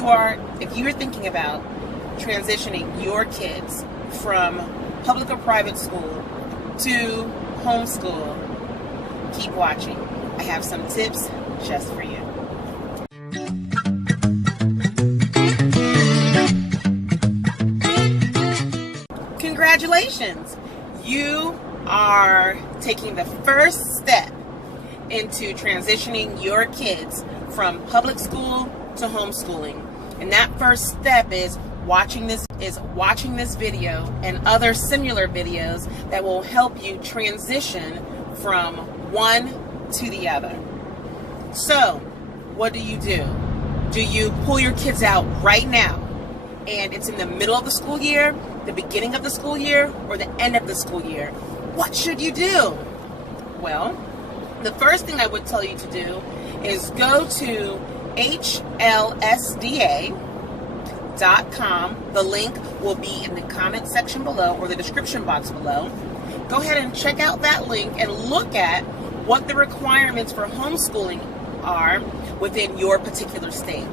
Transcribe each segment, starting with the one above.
you're thinking about transitioning your kids from public or private school to homeschool, keep watching. I have some tips just for you. Congratulations! You are taking the first step into transitioning your kids from public school to homeschooling. And that first step is watching this video and other similar videos that will help you transition from one to the other. So, what do? Do you pull your kids out right now and it's in the middle of the school year, the beginning of the school year, or the end of the school year? What should you do? Well, the first thing I would tell you to do is go to HLSDA.com. The link will be in the comment section below or the description box below. Go ahead and check out that link and look at what the requirements for homeschooling are within your particular state.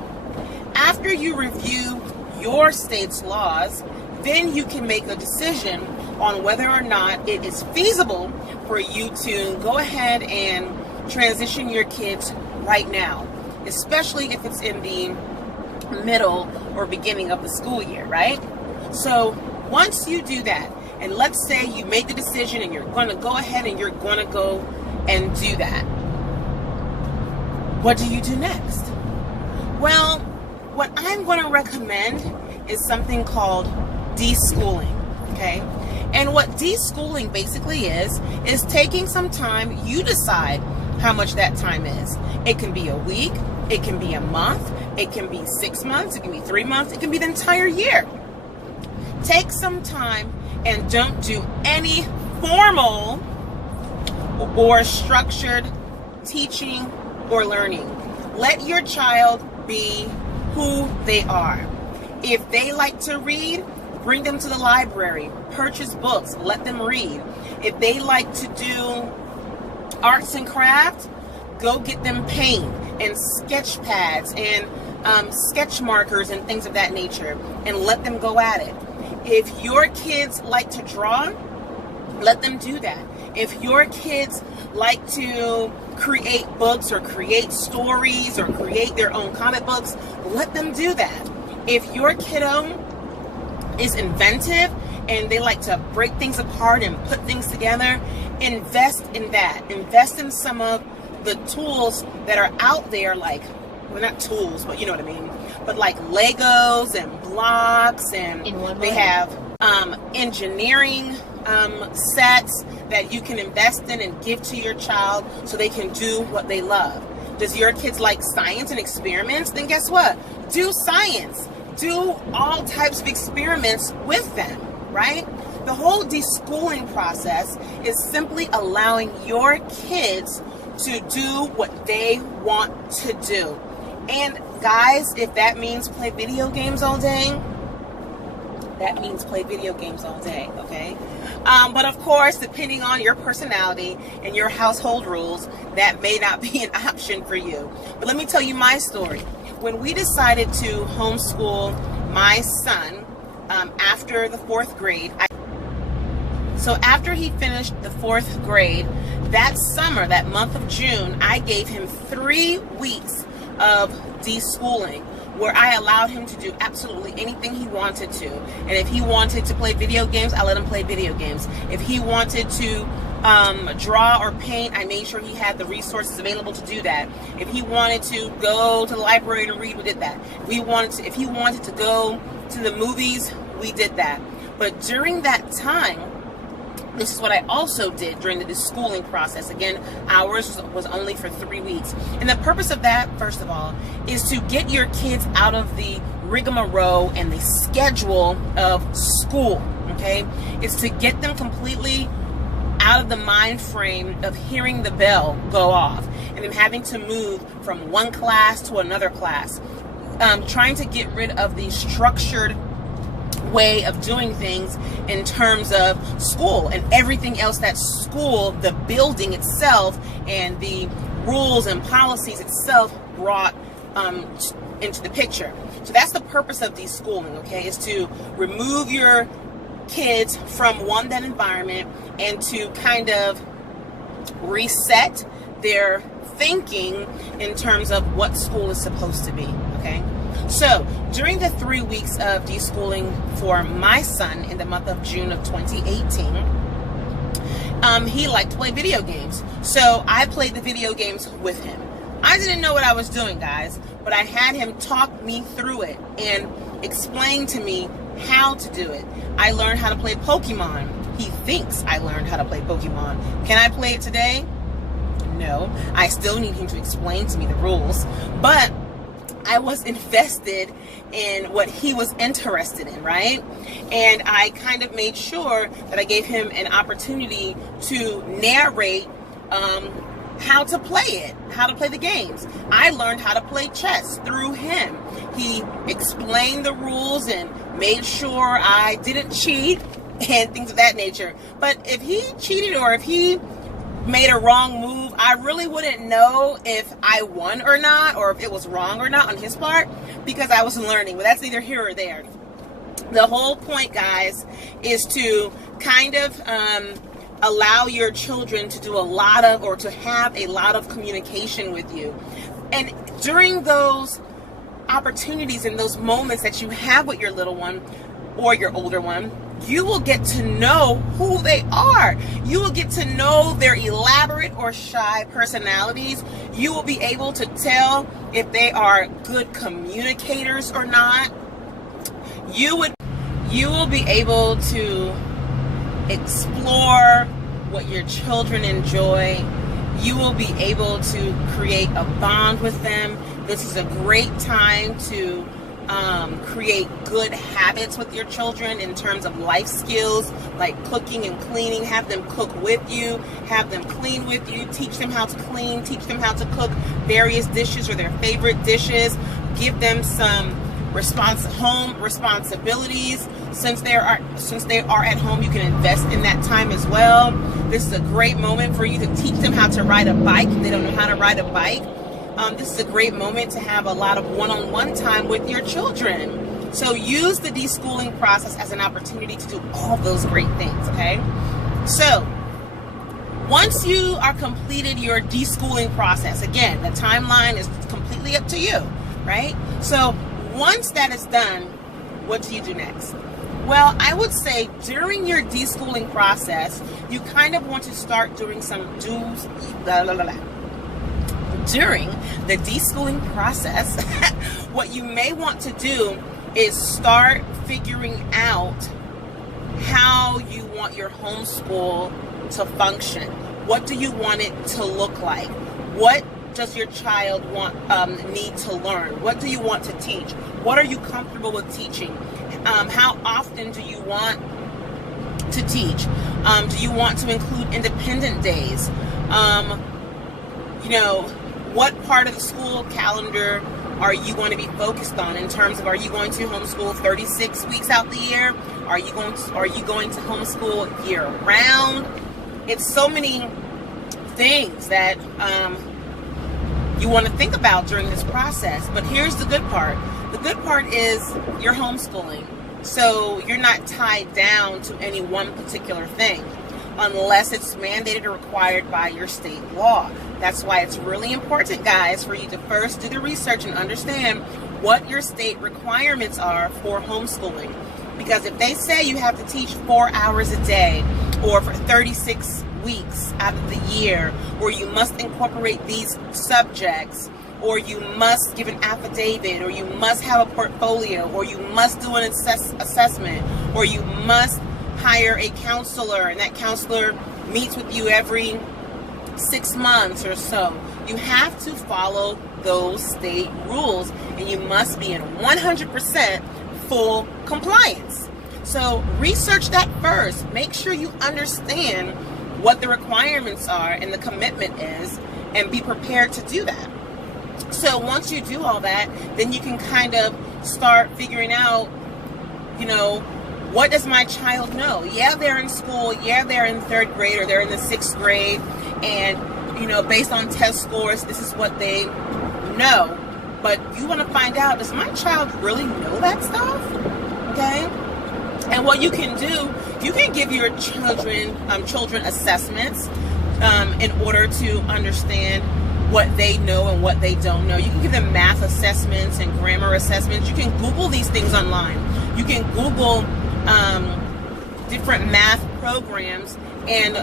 After you review your state's laws, then you can make a decision on whether or not it is feasible for you to go ahead and transition your kids right now, especially if it's in the middle or beginning of the school year, right? So once you do that, and let's say you made the decision and you're going to go ahead and you're going to go and do that, what do you do next? Well, what I'm going to recommend is something called deschooling, okay? And what deschooling basically is taking some time. You decide how much that time is. It can be a week, it can be a month, it can be 6 months, it can be 3 months, it can be the entire year. Take some time and don't do any formal or structured teaching or learning. Let your child be who they are. If they like to read, bring them to the library, purchase books, let them read. If they like to do arts and crafts, go get them paint and sketch pads and sketch markers and things of that nature, and let them go at it. If your kids like to draw, let them do that. If your kids like to create books or create stories or create their own comic books, let them do that. If your kiddo is inventive and they like to break things apart and put things together, invest in that. Invest in some of the tools that are out there, like, well, not tools, but you know what I mean, but like Legos and blocks, and they have engineering sets that you can invest in and give to your child so they can do what they love. Does your kids like science and experiments? Then guess what? Do science. Do all types of experiments with them, right? The whole deschooling process is simply allowing your kids to do what they want to do. And guys, if that means play video games all day, that means play video games all day, okay? But of course, depending on your personality and your household rules, that may not be an option for you. But let me tell you my story. When we decided to homeschool my son after the 4th grade, so after he finished the 4th grade, that summer, that month of June, I gave him 3 weeks of deschooling, where I allowed him to do absolutely anything he wanted to. And if he wanted to play video games, I let him play video games. If he wanted to draw or paint, I made sure he had the resources available to do that. If he wanted to go to the library to read, we did that. If he wanted to go to the movies, we did that. But during that time, this is what I also did during the deschooling process. Again, ours was only for 3 weeks. And the purpose of that, first of all, is to get your kids out of the rigmarole and the schedule of school, okay? It's to get them completely out of the mind frame of hearing the bell go off and then having to move from one class to another class. Trying to get rid of the structured way of doing things in terms of school and everything else that school, the building itself and the rules and policies itself brought into the picture. So that's the purpose of deschooling, okay, is to remove your kids from that environment and to kind of reset their thinking in terms of what school is supposed to be, okay? So during the 3 weeks of deschooling for my son in the month of June of 2018, he liked to play video games. So I played the video games with him. I didn't know what I was doing, guys, but I had him talk me through it and explain to me how to do it. I learned how to play Pokemon. He thinks I learned how to play Pokemon. Can I play it today? No. I still need him to explain to me the rules. But I was invested in what he was interested in, right? And I kind of made sure that I gave him an opportunity to narrate how to play it, how to play the games. I learned how to play chess through him. He explained the rules and made sure I didn't cheat and things of that nature. But if he cheated or if he made a wrong move, I really wouldn't know if I won or not, or if it was wrong or not on his part, because I was learning. But that's neither here or there. The whole point, guys, is to kind of allow your children to do a lot of, or to have a lot of communication with you. And during those opportunities and those moments that you have with your little one or your older one, you will get to know who they are. You will get to know their elaborate or shy personalities. You will be able to tell if they are good communicators or not. You will be able to explore what your children enjoy. You will be able to create a bond with them. This is a great time to create good habits with your children in terms of life skills like cooking and cleaning. Have them cook with you, have them clean with you, teach them how to clean, teach them how to cook various dishes or their favorite dishes. Give them some home responsibilities. Since they are at home, you can invest in that time as well. This is a great moment for you to teach them how to ride a bike if they don't know how to ride a bike. This is a great moment to have a lot of one-on-one time with your children. So use the deschooling process as an opportunity to do all those great things, okay? So once you are completed your deschooling process, again, the timeline is completely up to you, right? So once that is done, what do you do next? Well, I would say during your deschooling process, you kind of want to start doing some During the deschooling process, what you may want to do is start figuring out how you want your homeschool to function. What do you want it to look like? What does your child need to learn? What do you want to teach? What are you comfortable with teaching? How often do you want to teach? Do you want to include independent days? What part of the school calendar are you going to be focused on in terms of, are you going to homeschool 36 weeks out the year? Are you going to homeschool year round? It's so many things that you want to think about during this process. But here's the good part. The good part is you're homeschooling. So you're not tied down to any one particular thing unless it's mandated or required by your state law. That's why it's really important, guys, for you to first do the research and understand what your state requirements are for homeschooling. Because if they say you have to teach 4 hours a day or for 36 weeks out of the year, or you must incorporate these subjects, or you must give an affidavit, or you must have a portfolio, or you must do an assessment, or you must hire a counselor, and that counselor meets with you every 6 months or so. You have to follow those state rules, and you must be in 100% full compliance. So research that first. Make sure you understand what the requirements are and the commitment is, and be prepared to do that. So once you do all that, then you can kind of start figuring out, what does my child know? Yeah, they're in school. Yeah, they're in 3rd grade or they're in the 6th grade. And, based on test scores, this is what they know. but you want to find out, does my child really know that stuff? Okay? And what you can do, you can give your children assessments in order to understand what they know and what they don't know. You can give them math assessments and grammar assessments. You can Google these things online. You can Google different math programs and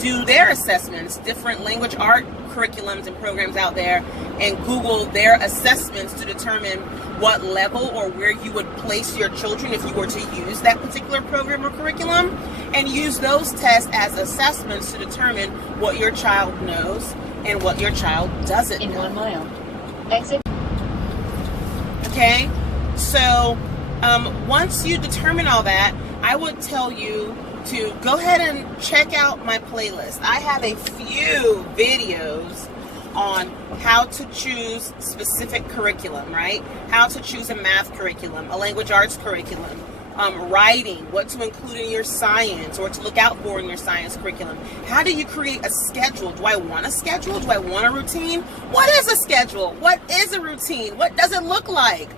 do their assessments, different language art curriculums and programs out there, and Google their assessments to determine what level or where you would place your children if you were to use that particular program or curriculum, and use those tests as assessments to determine what your child knows and what your child doesn't know. In 1 mile. Exit. Okay, so once you determine all that, I would tell you to go ahead and check out my playlist. I have a few videos on how to choose specific curriculum, right? How to choose a math curriculum, a language arts curriculum, writing, what to include in your science or to look out for in your science curriculum. How do you create a schedule? Do I want a schedule? Do I want a routine? What is a schedule? What is a routine? What does it look like?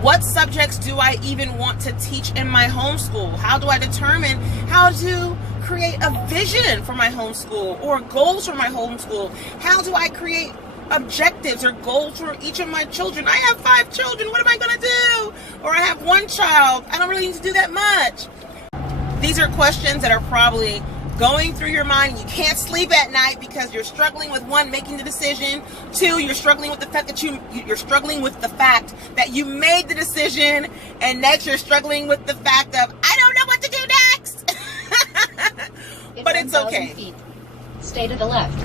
What subjects do I even want to teach in my homeschool? How do I determine how to create a vision for my homeschool or goals for my homeschool? How do I create objectives or goals for each of my children? I have 5 children. What am I going to do? Or I have 1 child. I don't really need to do that much. These are questions that are probably going through your mind. You can't sleep at night because you're struggling with 1, making the decision. 2, you're struggling with the fact that you're struggling with the fact that you made the decision, and next you're struggling with the fact of I don't know what to do next. But it's okay. Feet. Stay to the left.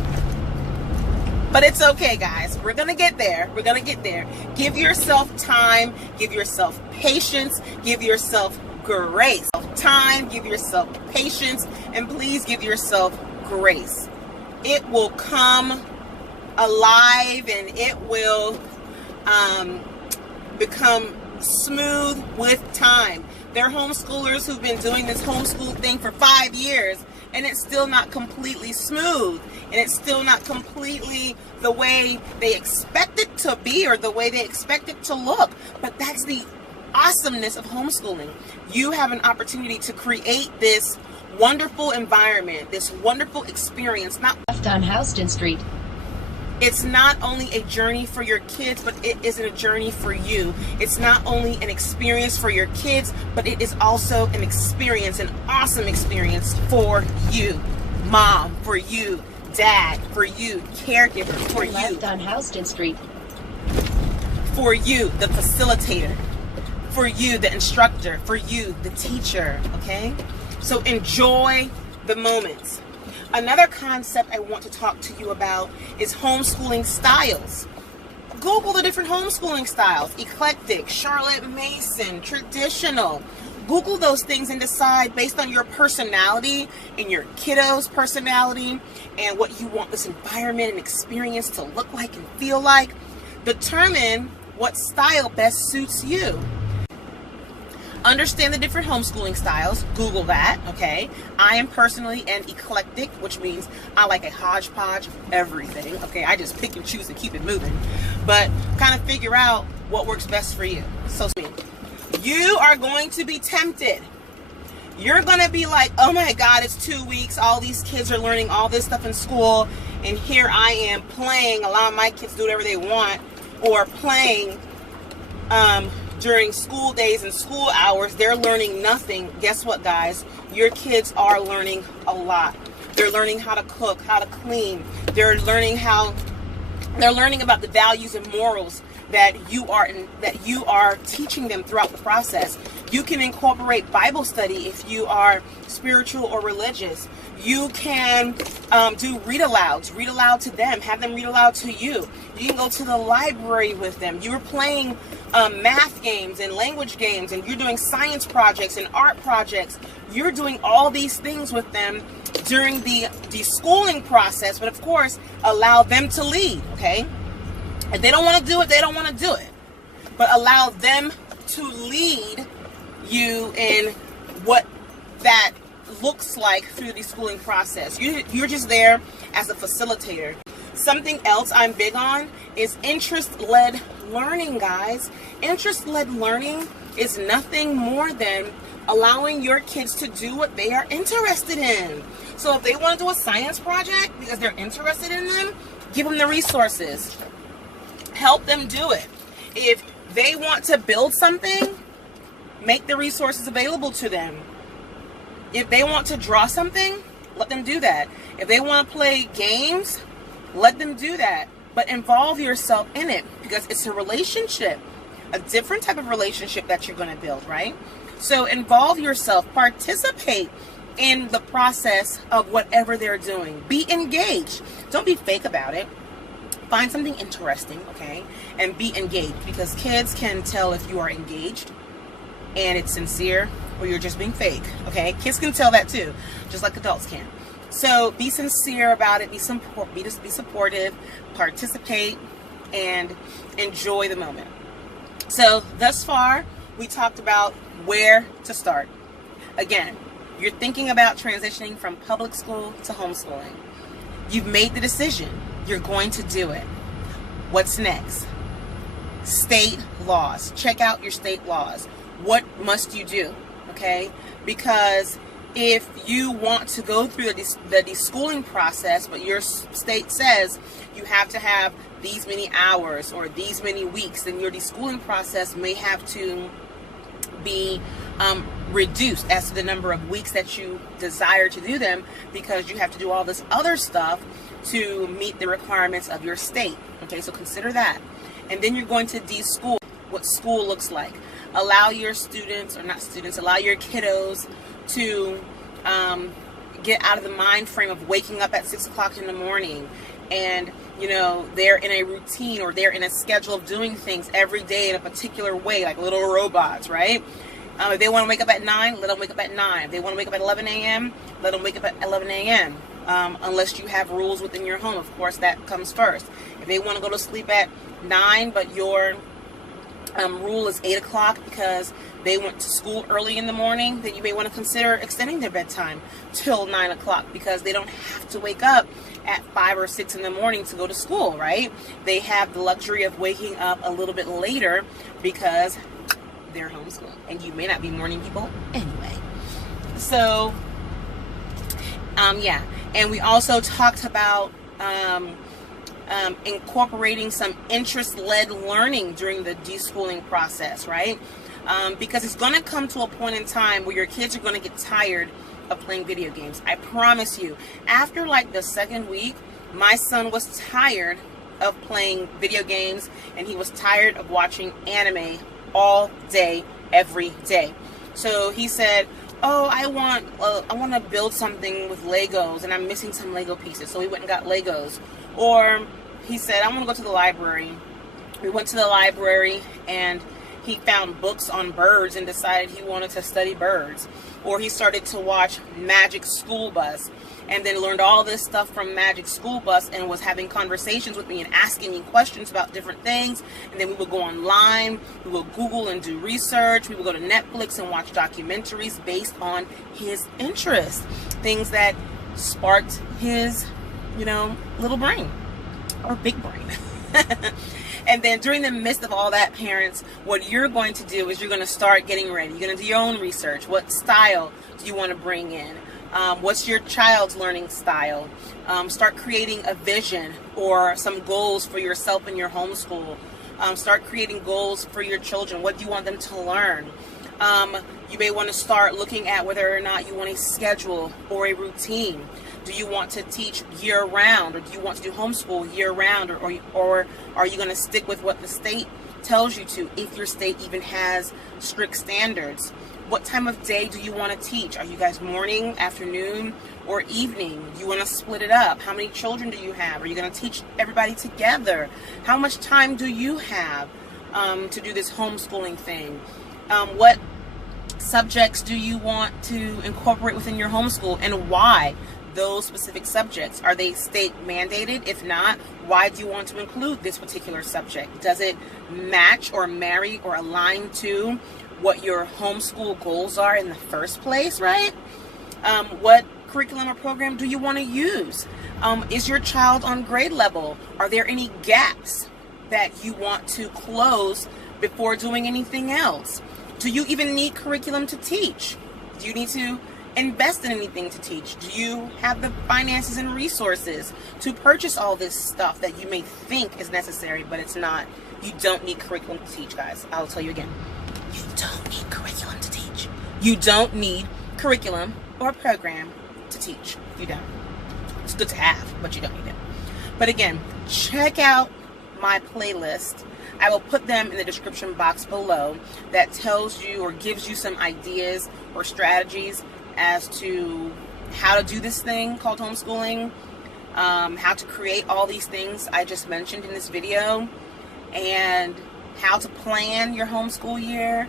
But it's okay, guys. We're gonna get there. We're gonna get there. Give yourself time. Give yourself patience. Give yourself grace. Time, give yourself patience, and please give yourself grace. It will come alive and it will become smooth with time. There are homeschoolers who've been doing this homeschool thing for 5 years, and it's still not completely smooth, and it's still not completely the way they expect it to be or the way they expect it to look. But that's the awesomeness of homeschooling. You have an opportunity to create this wonderful environment, this wonderful experience. Left on Houston Street. It's not only a journey for your kids, but it is a journey for you. It's not only an experience for your kids, but it is also an experience, an awesome experience for you, mom, for you, dad, for you, caregiver, for you. Left on Houston Street. For you, the facilitator. For you, the instructor. For you, the teacher. Okay? So enjoy the moments. Another concept I want to talk to you about is homeschooling styles. Google the different homeschooling styles. Eclectic, Charlotte Mason, traditional. Google those things and decide based on your personality and your kiddo's personality and what you want this environment and experience to look like and feel like. Determine what style best suits you. Understand the different homeschooling styles. Google that, okay? I am personally an eclectic, which means I like a hodgepodge of everything, okay? I just pick and choose and keep it moving. But kind of figure out what works best for you. So you are going to be tempted. You're going to be like, oh my God, it's 2 weeks. All these kids are learning all this stuff in school. And here I am playing. A lot of my kids do whatever they want. Or playing during school days and school hours. They're learning nothing. Guess what, guys? Your kids are learning a lot. They're learning how to cook, how to clean. They're learning about the values and morals that you are teaching them throughout the process. You can incorporate Bible study if you are spiritual or religious. You can do read-alouds. Read aloud to them. Have them read aloud to you. You can go to the library with them. You're playing math games and language games, and you're doing science projects and art projects. You're doing all these things with them during the schooling process, but of course, allow them to lead, okay? If they don't want to do it, they don't want to do it. But allow them to lead you in what that looks like through the schooling process. You're just there as a facilitator. Something else I'm big on is interest-led learning, guys. Interest-led learning is nothing more than allowing your kids to do what they are interested in. So if they want to do a science project because they're interested in them, give them the resources. Help them do it. If they want to build something, make the resources available to them. If they want to draw something, let them do that. If they want to play games, let them do that. But involve yourself in it, because it's a relationship, a different type of relationship that you're going to build, right? So involve yourself, participate in the process of whatever they're doing. Be engaged. Don't be fake about it. Find something interesting, okay? And be engaged, because kids can tell if you are engaged and it's sincere or you're just being fake, okay? Kids can tell that too, just like adults can. So be sincere about it, be supportive, participate, and enjoy the moment. So thus far, we talked about where to start. Again, you're thinking about transitioning from public school to homeschooling. You've made the decision. You're going to do it. What's next? State laws. Check out your state laws. What must you do? Okay? Because if you want to go through the deschooling process, but your state says you have to have these many hours or these many weeks, then your deschooling process may have to be reduced as to the number of weeks that you desire to do them, because you have to do all this other stuff to meet the requirements of your state. Okay, so consider that. And then you're going to deschool, what school looks like. Allow your students, or not students, allow your kiddos to get out of the mind frame of waking up at 6 o'clock in the morning, and you know, they're in a routine or they're in a schedule of doing things every day in a particular way, like little robots, right? If they want to wake up at 9, let them wake up at 9. If they want to wake up at 11 a.m., let them wake up at 11 a.m. Unless you have rules within your home, of course, that comes first. If they want to go to sleep at 9, but your rule is 8 o'clock because they went to school early in the morning, then you may want to consider extending their bedtime till 9 o'clock, because they don't have to wake up at 5 or 6 in the morning to go to school, right? They have the luxury of waking up a little bit later because they're homeschooled, and you may not be morning people anyway. So, yeah. And we also talked about incorporating some interest-led learning during the deschooling process, right? Because it's going to come to a point in time where your kids are going to get tired of playing video games. I promise you. After like the second week, my son was tired of playing video games, and he was tired of watching anime all day, every day. So he said, oh, I want to build something with Legos, and I'm missing some Lego pieces. So we went and got Legos. Or he said, I want to go to the library. We went to the library, and he found books on birds and decided he wanted to study birds. Or he started to watch Magic School Bus, and then learned all this stuff from Magic School Bus, and was having conversations with me and asking me questions about different things. And then we would go online, we would Google and do research, we would go to Netflix and watch documentaries based on his interests, things that sparked his, you know, little brain, or big brain. And then during the midst of all that, parents, what you're going to do is you're going to start getting ready. You're going to do your own research. What style do you want to bring in? What's your child's learning style? Start creating a vision or some goals for yourself and your homeschool. Start creating goals for your children. What do you want them to learn? You may want to start looking at whether or not you want a schedule or a routine. Do you want to teach year-round, or do you want to do homeschool year-round, or are you going to stick with what the state tells you to, if your state even has strict standards? What time of day do you want to teach? Are you guys morning, afternoon, or evening? Do you want to split it up? How many children do you have? Are you going to teach everybody together? How much time do you have to do this homeschooling thing? What subjects do you want to incorporate within your homeschool, and why those specific subjects? Are they state mandated? If not, why do you want to include this particular subject? Does it match or marry or align to what your homeschool goals are in the first place, right? What curriculum or program do you want to use? Is your child on grade level? Are there any gaps that you want to close before doing anything else? Do you even need curriculum to teach? Do you need to invest in anything to teach? Do you have the finances and resources to purchase all this stuff that you may think is necessary, but it's not? You don't need curriculum to teach, guys. I'll tell you again. You don't need curriculum to teach. You don't need curriculum or program to teach. You don't. It's good to have, but you don't need it. But again, check out my playlist. I will put them in the description box below that tells you or gives you some ideas or strategies as to how to do this thing called homeschooling, how to create all these things I just mentioned in this video, and how to plan your homeschool year.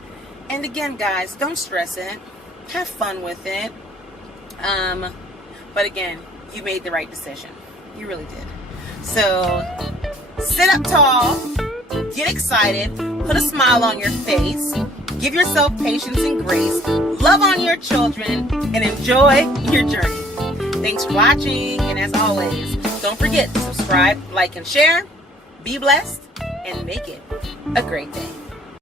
And again, guys, don't stress it. Have fun with it. But again, you made the right decision. You really did. So sit up tall, get excited, put a smile on your face, give yourself patience and grace, love on your children, and enjoy your journey. Thanks for watching, and as always, don't forget to subscribe, like, and share. Be blessed, and make it a great day.